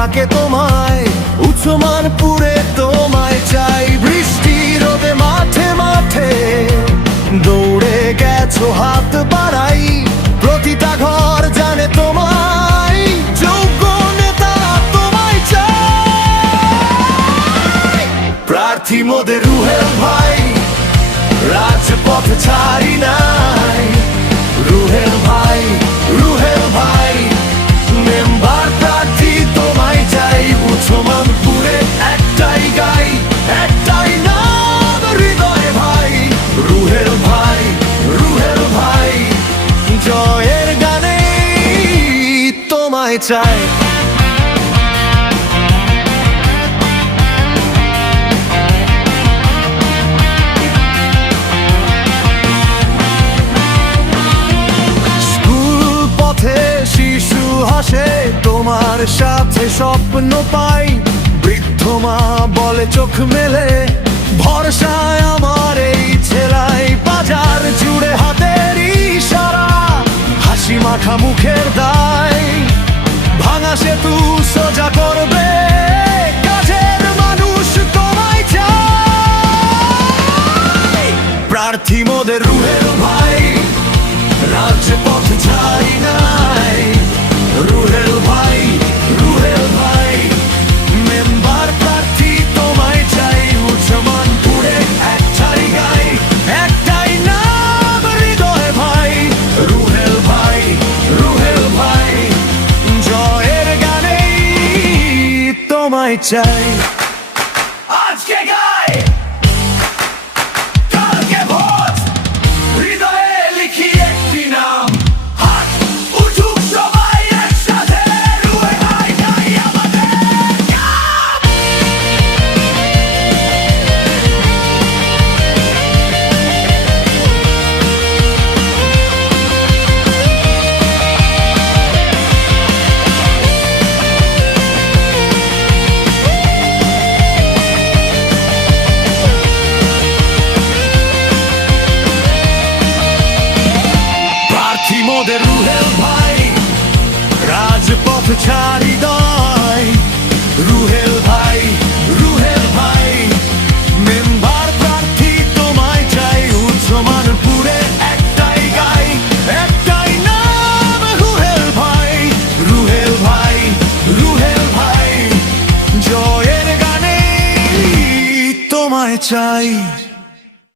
ডাকে তোমায়, উচ্চমানপুরে তোমায় চাই। বৃষ্টি রোদে মাঠে মাঠে দৌড়ে গেছো হাত বাড়াই, প্রতিটা ঘর জানে তোমায়, যোগ্য নেতা তোমায় চাই। প্রার্থী মোদের রুহেল ভাই, রাজপথ ছাড়ি নাই। রুহেল ভাই, রুহেল ভাই, মেম্বার প্রার্থী তোমায় চাই। উচ্চমানপুরে একটাই গাই, একটাই নাম হৃদয় ভাই। রুহেল ভাই, রুহেল ভাই, জয়ের গানে তোমায় চাই। তোমার সাথে স্বপ্ন পাই, বৃদ্ধ মা বলে চোখ মেলে, ভরসায় আমার এই ছেলাই। বাজার জুড়ে হাতের ইশারা, হাসি মাখা মুখের দায়, ভাঙা সেতু সোজা করবে, কাজের মানুষ তোমায় চাই। প্রার্থী মোদের রুহেল ভাই, রাজপথ ছাড়ি নাই। রুহেল ভাই, রুহেল ভাই, মেম্বার প্রার্থী তোমায় চাই। উচ্চমানপুরে একটাই গাই, একটাই নাম হৃদয় ভাই। রুহেল ভাই, রুহেল ভাই, জয়ের গানে তোমায় চাই। আজকে গাই, কালকে ভোট, হৃদয়ে লিখি একটি নাম। মোদের রুহেল ভাই, রাজপথ ছাড়ি নাই। রুহেল ভাই, রুহেল ভাই, মেম্বার প্রার্থী তোমায় চাই। উচ্চমানপুরে একটাই গাই, একটাই নাম রুহেল ভাই। রুহেল ভাই, রুহেল ভাই, জয়ের গানে তোমায় চাই।